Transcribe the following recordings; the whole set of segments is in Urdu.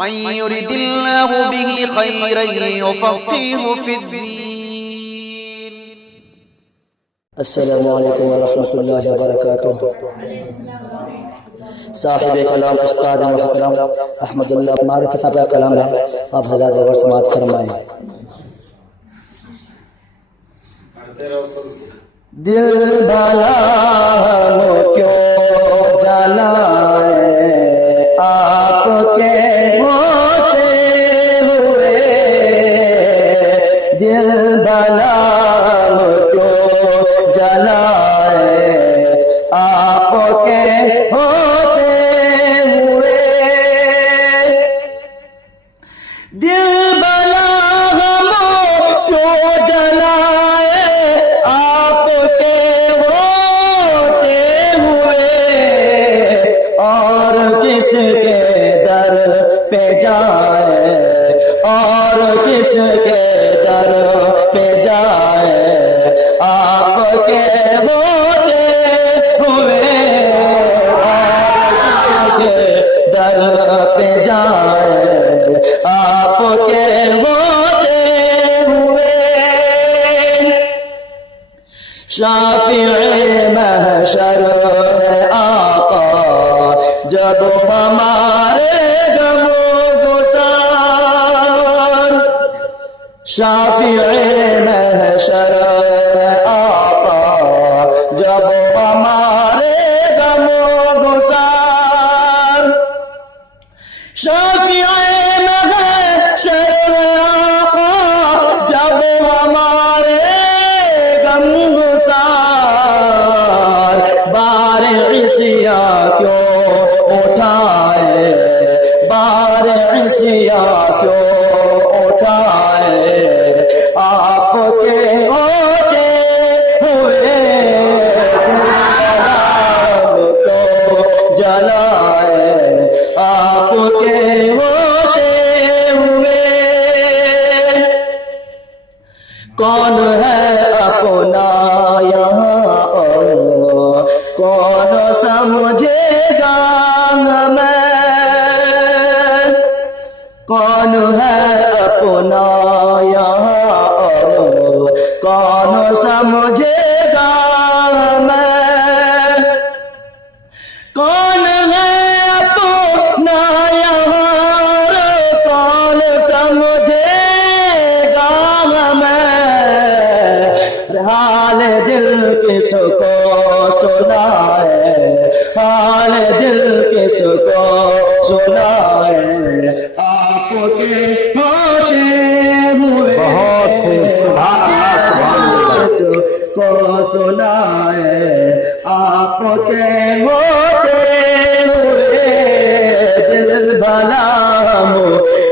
من يرد الله به خيرا يفقهه في الدين. السلام علیکم ورحمۃ اللہ وبرکاتہ. صاحب کلام استاد محترم احمد اللہ معرف صاحب کا کلام ہے، آپ حضرات غور سماعت فرمائیں. دل بھلا ہم کیوں جلائے آپ کے ہوتے ہوئے، دل بھلا ہم کیوں جلائے آپ کے ہوتے ہوئے، دل بھلا ہم کیوں جلائے آپ کے ہوتے ہوئے، اور کس کے در پہ جائے، اور کس کے در پہ جائے آپ کے ہوتے ہوئے، اور کس کے در پہ جائے آپ کے ہوتے ہوئے. شافع محشر ہے آقا جب ہمارے غم گسار، شافع محشر ہے آقا جب ہمارے غم گسار، شافع محشر ہے آقا جب ہمارے غم گسار، بار عصیاں کیوں اٹھائے، بار عصیاں کیوں اٹھائے آپ کے ہوتے ہوئے، تو جلائے آپ کے ہوتے ہوئے. کون ہے اپنا یہاں اور کون سمجھے گا ہمیں، کون ہے اپنا یہاں اور کون سمجھے گا ہمیں، کون ہے اپنا یہاں اور کون سمجھے گا ہمیں، حال دل کس کو سنائے، حال دل کس کو سنائے آپ کے ہوتے ہوئے، بہت سبحان اللہ سبحان اللہ، کس کو سنائے آپ کے ہوتے ہوئے، دل بھلا ہم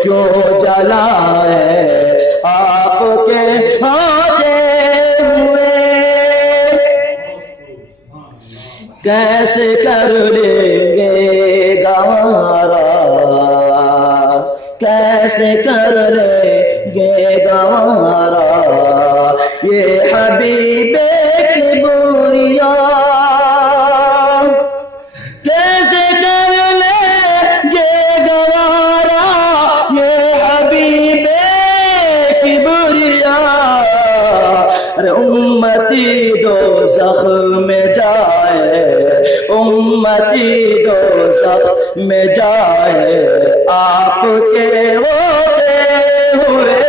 کیوں جلائے آپ کے ہوتے ہوئے. کیسے کر لیں گے گوارا، کیسے کر لیں گے گوارا یہ حبیب کبریا، کیسے کر لیں گے گوارا یہ حبیب کبریا. ارے امتی دوزخ میں جائے، امتی دوزخ میں جائے آپ کے ہوتے ہوئے،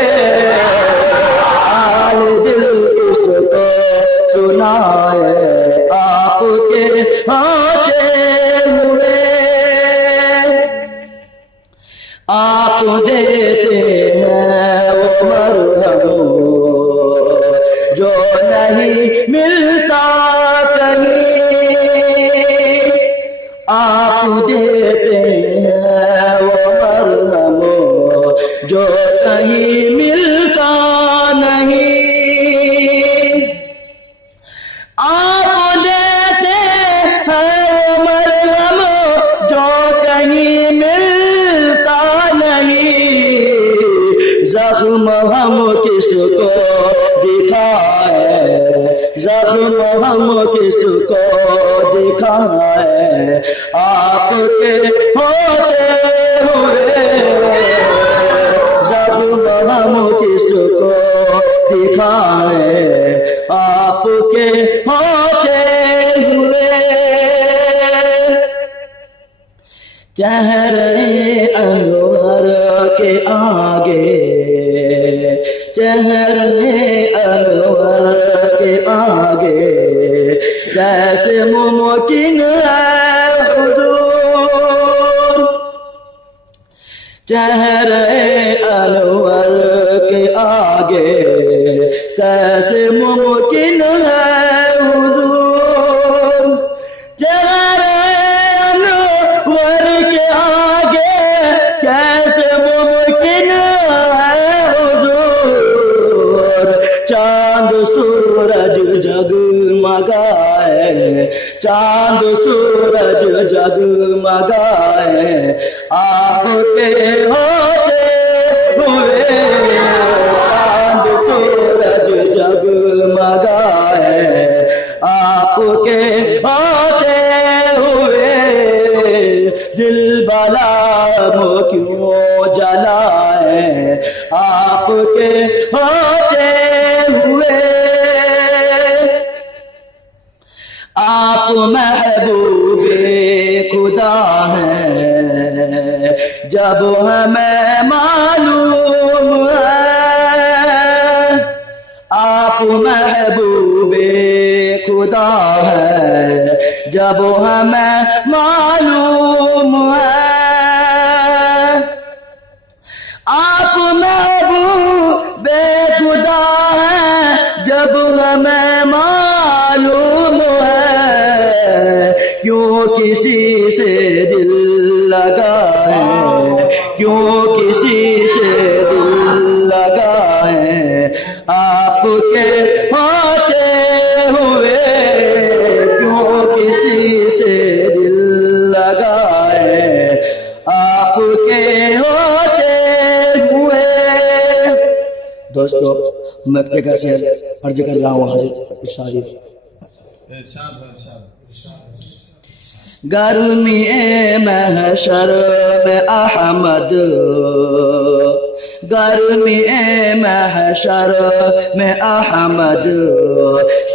حال دل اس کو سنائے آپ کے ہوتے ہوئے. آپ دیتے ہیں وہ مرہم جو نہیں ملتا کہیں، آپ دیتے ہیں وہ مرہم جو کہیں ملتا نہیں، آپ دیتے ہیں وہ مرہم جو کہیں ملتا نہیں، زخم ہم کس کو دکھائے، زخم ہم چہرے انور کے آگے، چہرے انور کے آگے کیسے ممکن ہے حضور، چہرے انور کے آگے کیسے ممکن ہے حضور، چہرے انور کے آگے کیسے ممکن ہے حضور، چاند سورج جگمگائے، چاند سورج جگمگائے آپ کے ہوتے ہوئے، چاند سورج جگمگائے آپ کے ہوتے ہوئے، دل بلا کیوں جلائے آپ کے ہوتے ہوئے، آپ محبوب خدا ہیں جب ہمیں معلوم ہے، آپ محبوب خدا ہیں جب ہمیں معلوم ہے، آپ محبوب خدا ہیں جب ہمیں معلوم ہے، کیوں کسی سے دل لگائیں، کیوں کسی سے دل لگائیں آپ کے ہوتے ہوئے، کیوں کسی سے دل لگائیں آپ کے ہوتے ہوئے۔ دوستو میں اکتفا سے عرض کر رہا ہوں حاضر ارشاد، گرمی محشر میں احمد، گرمی محشر میں احمد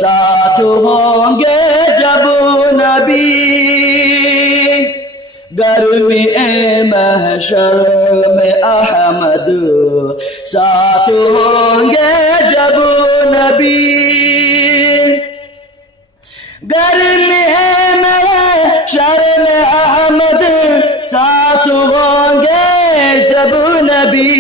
ساتھ ہوں گے جب نبی، گرمی محشر میں احمد ساتھ ہوں گے جب نبی، گرمی محشر میں احمد ساتھ ہوں گے جب نبی،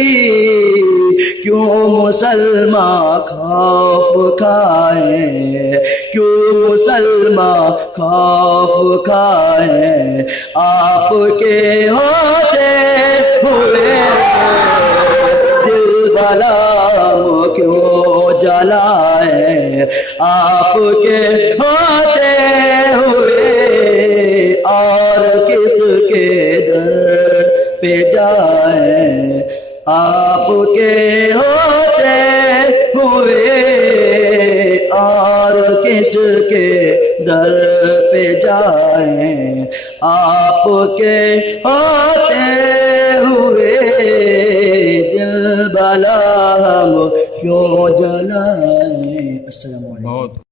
کیوں مسلمان خوف کھائیں، کیوں مسلمان خوف کھائیں آپ کے ہوتے ہوئے، دل بلا کیوں جلائیں آپ کے ہوتے ہوئے، اور کس کے در پہ جائیں آپ کے ہوتے ہوئے، اور کس کے در پہ جائیں آپ کے ہوتے ہوئے، دل بلا ہم کیوں جلائیں۔ السلام علیکم۔